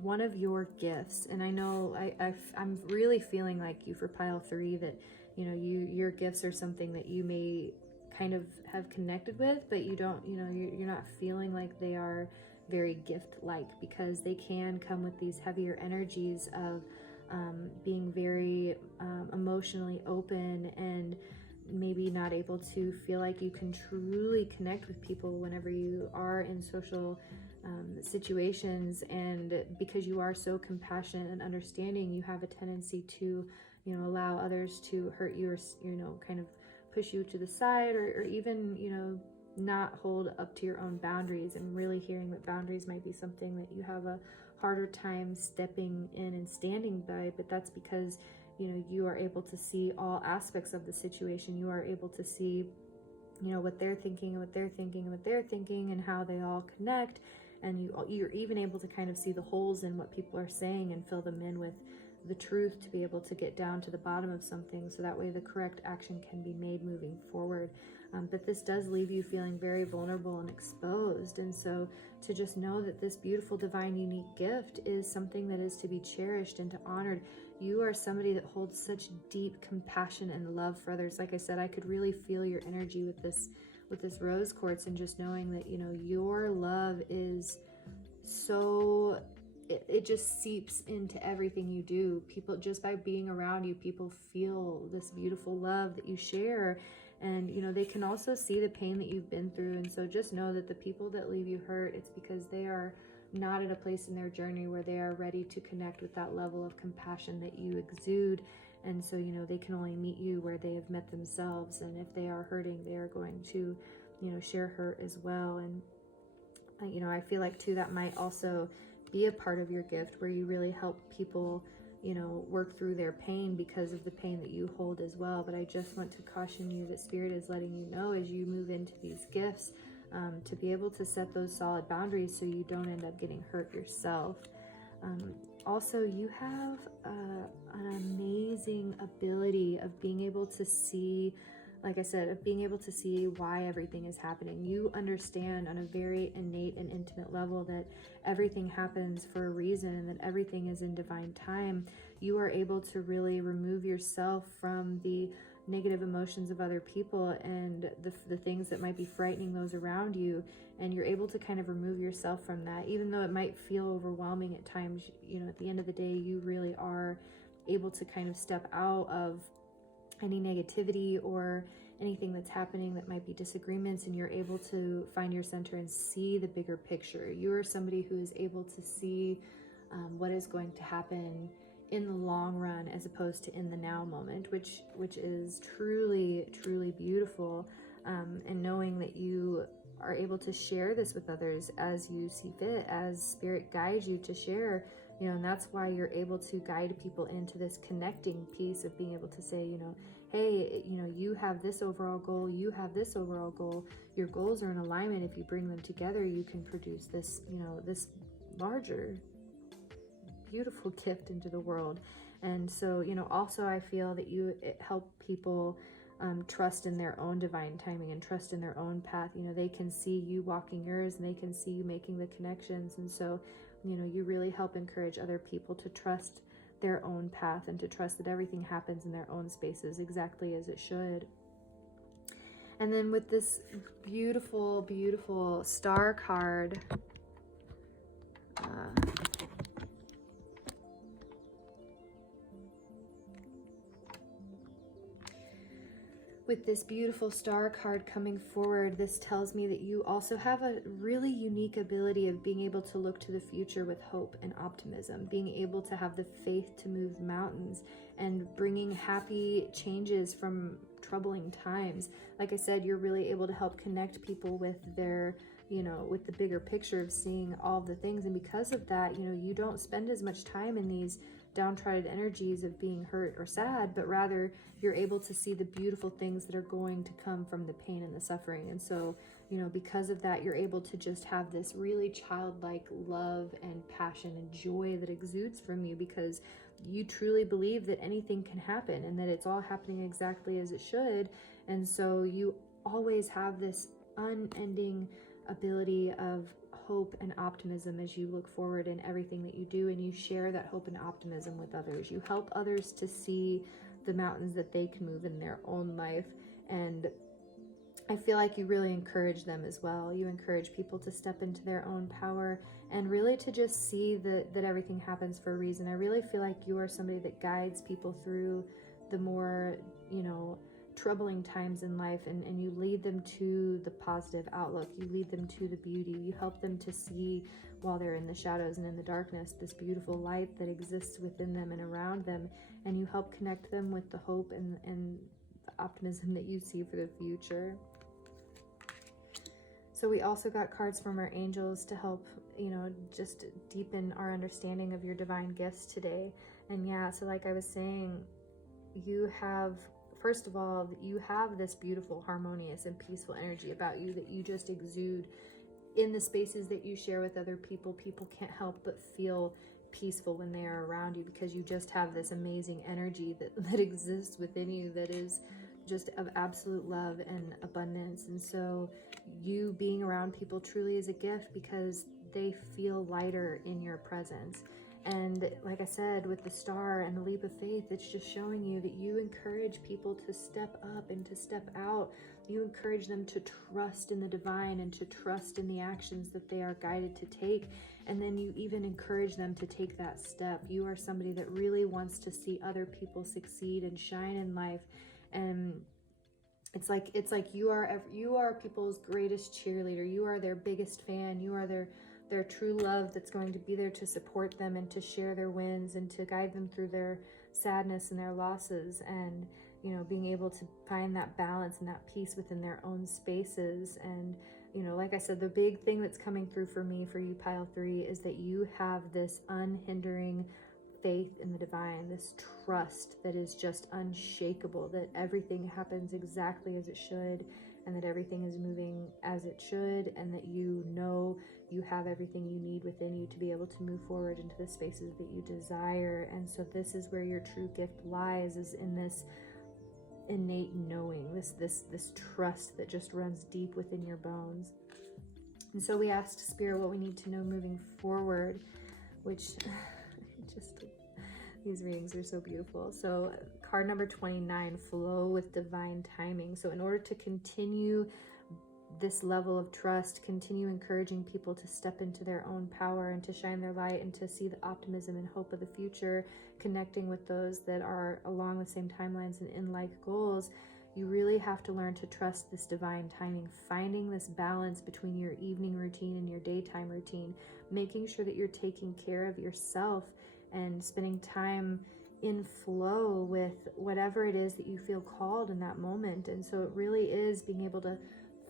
one of your gifts, and I know I'm really feeling like you for pile 3, that, your gifts are something that you may kind of have connected with, but you don't, you're not feeling like they are very gift-like, because they can come with these heavier energies of being very emotionally open, and maybe not able to feel like you can truly connect with people whenever you are in social situations. And because you are so compassionate and understanding, you have a tendency to, allow others to hurt you, or, kind of push you to the side, or even, not hold up to your own boundaries. And really hearing that boundaries might be something that you have a harder time stepping in and standing by, but that's because you are able to see all aspects of the situation. You are able to see, what they're thinking, and what they're thinking, and what they're thinking, and how they all connect. And you're even able to kind of see the holes in what people are saying and fill them in with the truth, to be able to get down to the bottom of something, so that way the correct action can be made moving forward. But this does leave you feeling very vulnerable and exposed. And so to just know that this beautiful, divine, unique gift is something that is to be cherished and to honored. You are somebody that holds such deep compassion and love for others. Like I said, I could really feel your energy with this rose quartz, and just knowing that, your love is so, it just seeps into everything you do. People, just by being around you, people feel this beautiful love that you share. And, they can also see the pain that you've been through. And so just know that the people that leave you hurt, it's because they are not at a place in their journey where they are ready to connect with that level of compassion that you exude. And so, they can only meet you where they have met themselves. And if they are hurting, they are going to, share hurt as well. And, I feel like too, that might also be a part of your gift, where you really help people, work through their pain because of the pain that you hold as well. But I just want to caution you that Spirit is letting you know, as you move into these gifts, to be able to set those solid boundaries so you don't end up getting hurt yourself. Also, you have an amazing ability of being able to see, like I said, of being able to see why everything is happening. You understand on a very innate and intimate level that everything happens for a reason, and that everything is in divine time. You are able to really remove yourself from the negative emotions of other people and the things that might be frightening those around you. And you're able to kind of remove yourself from that, even though it might feel overwhelming at times. At the end of the day, you really are able to kind of step out of any negativity or anything that's happening that might be disagreements, and you're able to find your center and see the bigger picture. You are somebody who is able to see what is going to happen in the long run, as opposed to in the now moment, which is truly, truly beautiful. And knowing that you are able to share this with others as you see fit, as Spirit guides you to share, and that's why you're able to guide people into this connecting piece of being able to say, hey, you have this overall goal, you have this overall goal, your goals are in alignment. If you bring them together, you can produce this, this larger, beautiful gift into the world. And so, also I feel that you help people trust in their own divine timing and trust in their own path. You know, they can see you walking yours and they can see you making the connections. And so, you know, you really help encourage other people to trust their own path and to trust that everything happens in their own spaces exactly as it should. And then with this beautiful, beautiful star card, with this beautiful star card coming forward, this tells me that you also have a really unique ability of being able to look to the future with hope and optimism, being able to have the faith to move mountains and bringing happy changes from troubling times. Like I said, you're really able to help connect people with their, you know, with the bigger picture of seeing all the things. And because of that, you know, you don't spend as much time in these downtrodden energies of being hurt or sad, but rather you're able to see the beautiful things that are going to come from the pain and the suffering. And so, you know, because of that, you're able to just have this really childlike love and passion and joy that exudes from you, because you truly believe that anything can happen and that it's all happening exactly as it should. And so you always have this unending ability of hope and optimism as you look forward in everything that you do, and you share that hope and optimism with others. You help others to see the mountains that they can move in their own life, and I feel like you really encourage them as well. You encourage people to step into their own power and really to just see that everything happens for a reason. I really feel like you are somebody that guides people through the more, you know, troubling times in life, and you lead them to the positive outlook. You lead them to the beauty. You help them to see, while they're in the shadows and in the darkness, this beautiful light that exists within them and around them, and you help connect them with the hope and the optimism that you see for the future. So we also got cards from our angels to help, you know, just deepen our understanding of your divine gifts today. And yeah, so like I was saying, you have, first of all, you have this beautiful, harmonious, and peaceful energy about you that you just exude in the spaces that you share with other people. People can't help but feel peaceful when they are around you, because you just have this amazing energy that exists within you that is just of absolute love and abundance. And so you being around people truly is a gift, because they feel lighter in your presence. And like I said, with the star and the leap of faith, it's just showing you that you encourage people to step up and to step out. You encourage them to trust in the divine and to trust in the actions that they are guided to take. And then you even encourage them to take that step. You are somebody that really wants to see other people succeed and shine in life. And it's like you are people's greatest cheerleader. You are their biggest fan. You are their true love that's going to be there to support them and to share their wins and to guide them through their sadness and their losses, and, you know, being able to find that balance and that peace within their own spaces. And, you know, like I said, the big thing that's coming through for me, for you, Pile 3, is that you have this unhindering faith in the divine, this trust that is just unshakable, that everything happens exactly as it should, and that everything is moving as it should, and that you know you have everything you need within you to be able to move forward into the spaces that you desire. And so this is where your true gift lies, is in this innate knowing, this trust that just runs deep within your bones. And so we asked Spirit what we need to know moving forward, which just, these readings are so beautiful. So card number 29, flow with divine timing. So in order to continue this level of trust, continue encouraging people to step into their own power and to shine their light and to see the optimism and hope of the future, connecting with those that are along the same timelines and in like goals, you really have to learn to trust this divine timing, finding this balance between your evening routine and your daytime routine, making sure that you're taking care of yourself and spending time in flow with whatever it is that you feel called in that moment. And so it really is being able to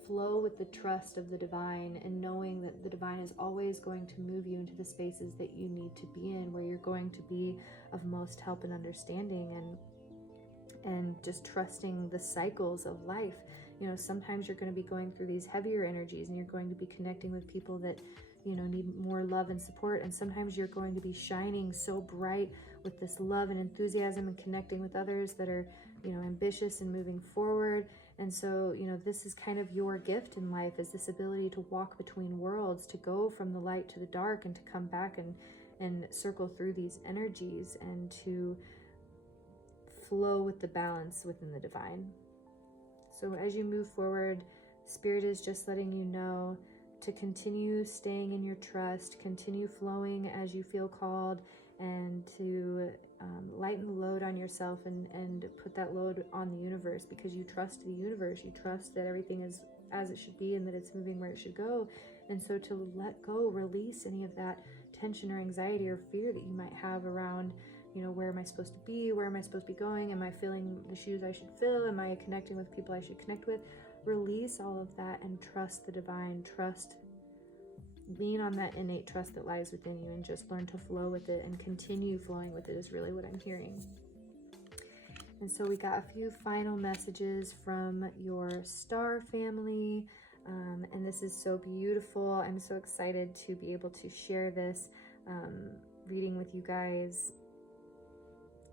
flow with the trust of the divine and knowing that the divine is always going to move you into the spaces that you need to be in, where you're going to be of most help and understanding, and just trusting the cycles of life. You know, sometimes you're going to be going through these heavier energies and you're going to be connecting with people that, you know, need more love and support. And sometimes you're going to be shining so bright with this love and enthusiasm and connecting with others that are, ambitious and moving forward. And so, this is kind of your gift in life, is this ability to walk between worlds, to go from the light to the dark, and to come back and circle through these energies, and to flow with the balance within the divine. So as you move forward, Spirit is just letting you know to continue staying in your trust, continue flowing as you feel called, and to lighten the load on yourself and put that load on the universe, because you trust the universe. You trust that everything is as it should be and that it's moving where it should go. And so to let go, release any of that tension or anxiety or fear that you might have around, where am I supposed to be? Where am I supposed to be going? Am I feeling the shoes I should fill? Am I connecting with people I should connect with? Release all of that and trust the divine. Lean on that innate trust that lies within you, and just learn to flow with it and continue flowing with it is really what I'm hearing. And so we got a few final messages from your star family. And this is so beautiful. I'm so excited to be able to share this reading with you guys.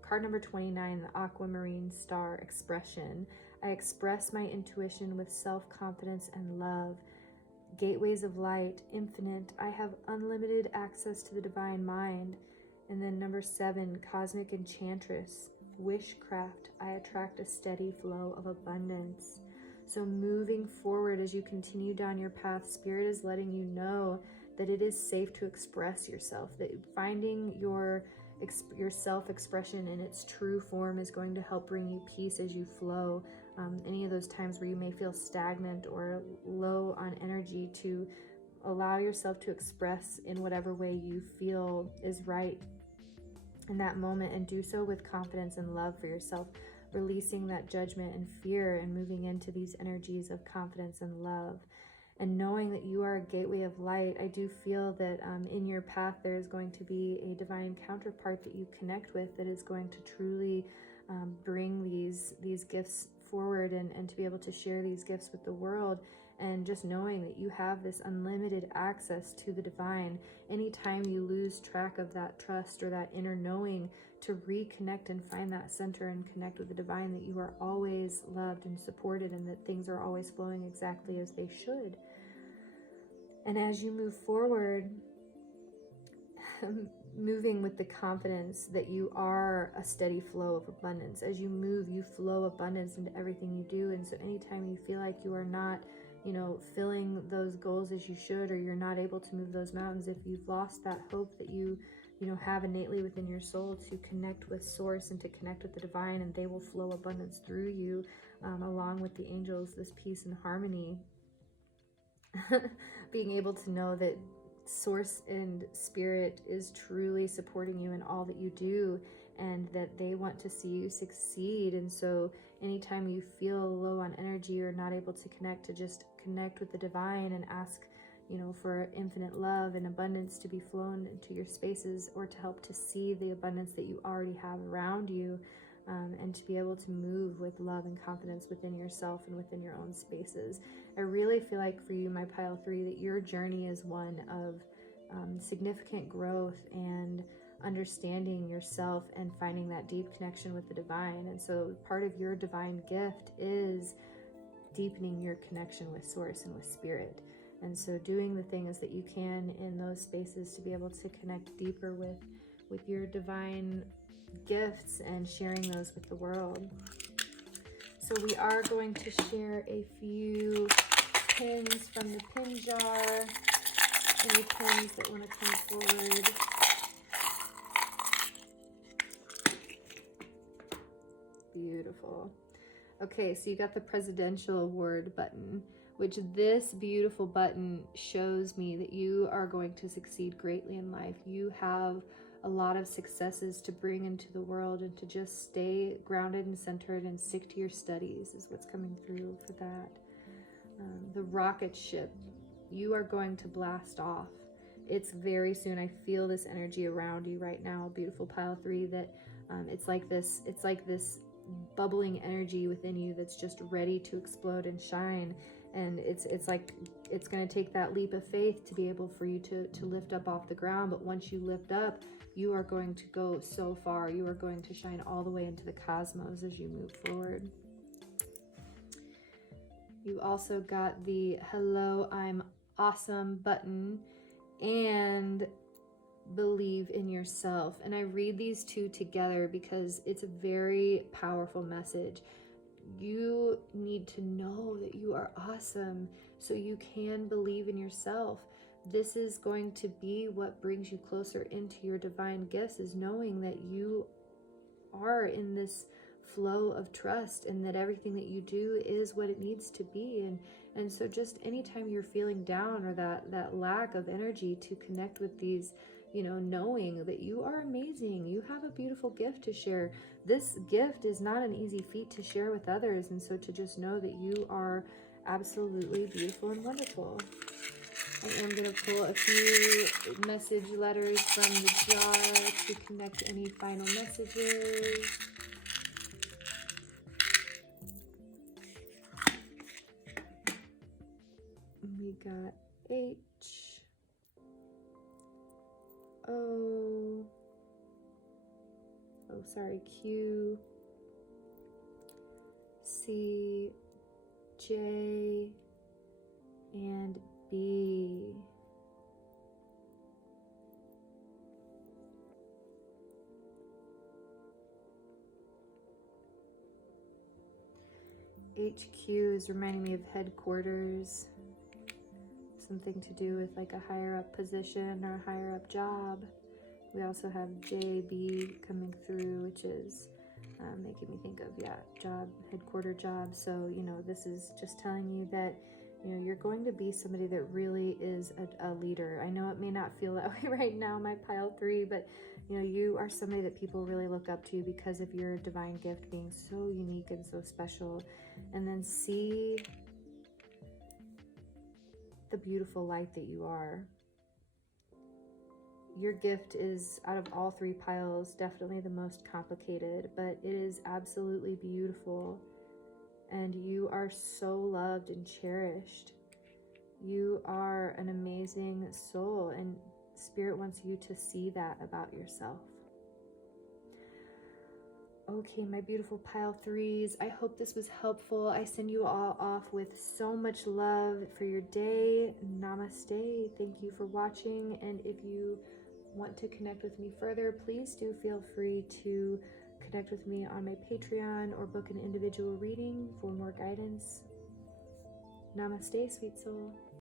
Card number 29, the Aquamarine Star Expression. I express my intuition with self-confidence and love. Gateways of light, infinite. I have unlimited access to the divine mind. And then number 7, Cosmic Enchantress. Wishcraft. I attract a steady flow of abundance. So moving forward, as you continue down your path, Spirit is letting you know that it is safe to express yourself, that finding your self-expression in its true form is going to help bring you peace as you flow. Any of those times where you may feel stagnant or low on energy, to allow yourself to express in whatever way you feel is right in that moment, and do so with confidence and love for yourself, releasing that judgment and fear and moving into these energies of confidence and love. And knowing that you are a gateway of light, I do feel that in your path there is going to be a divine counterpart that you connect with that is going to truly bring these gifts forward, and to be able to share these gifts with the world. And just knowing that you have this unlimited access to the divine. Anytime you lose track of that trust or that inner knowing, to reconnect and find that center and connect with the divine, that you are always loved and supported, and that things are always flowing exactly as they should. And as you move forward, moving with the confidence that you are a steady flow of abundance. As you move, you flow abundance into everything you do. And so anytime you feel like you are not, filling those goals as you should, or you're not able to move those mountains, if you've lost that hope that you have innately within your soul to connect with Source and to connect with the divine, and they will flow abundance through you, along with the angels, this peace and harmony. Being able to know that Source and Spirit is truly supporting you in all that you do, and that they want to see you succeed. And so anytime you feel low on energy or not able to connect, to just connect with the divine and ask for infinite love and abundance to be flown into your spaces, or to help to see the abundance that you already have around you, and to be able to move with love and confidence within yourself and within your own spaces. I really feel like for you, my pile 3, that your journey is one of significant growth and understanding yourself and finding that deep connection with the divine. And so part of your divine gift is deepening your connection with Source and with Spirit. And so doing the things that you can in those spaces to be able to connect deeper with your divine gifts and sharing those with the world. So we are going to share a few pins from the pin jar. Any pins that want to come forward. Beautiful. Okay, so you got the Presidential Award button, which this beautiful button shows me that you are going to succeed greatly in life. You have a lot of successes to bring into the world, and to just stay grounded and centered and stick to your studies is what's coming through for that. The rocket ship, you are going to blast off. It's very soon. I feel this energy around you right now, beautiful pile 3, that it's like this bubbling energy within you that's just ready to explode and shine. And it's like it's going to take that leap of faith to be able for you to lift up off the ground. But once you lift up, you are going to go so far. You are going to shine all the way into the cosmos as you move forward. You also got the hello, I'm awesome button and believe in yourself. And I read these two together because it's a very powerful message. You need to know that you are awesome so you can believe in yourself. This is going to be what brings you closer into your divine gifts, is knowing that you are in this flow of trust and that everything that you do is what it needs to be. And so just anytime you're feeling down or that lack of energy, to connect with these, knowing that you are amazing, you have a beautiful gift to share. This gift is not an easy feat to share with others, and so to just know that you are absolutely beautiful and wonderful. I am going to pull a few message letters from the jar to connect any final messages. We got H, O, Q, C, J, and B. HQ is reminding me of headquarters, something to do with like a higher up position or a higher up job. We also have JB coming through, which is making me think of, job, headquarter job. So, this is just telling you that, you're going to be somebody that really is a leader. I know it may not feel that way right now, my pile 3, but you are somebody that people really look up to because of your divine gift being so unique and so special. And then see the beautiful light that you are. Your gift is, out of all 3 piles, definitely the most complicated, but it is absolutely beautiful. And you are so loved and cherished. You are an amazing soul, and Spirit wants you to see that about yourself. Okay, my beautiful pile 3s, I hope this was helpful. I send you all off with so much love for your day. Namaste. Thank you for watching. And if you want to connect with me further, please do feel free to connect with me on my Patreon or book an individual reading for more guidance. Namaste, sweet soul.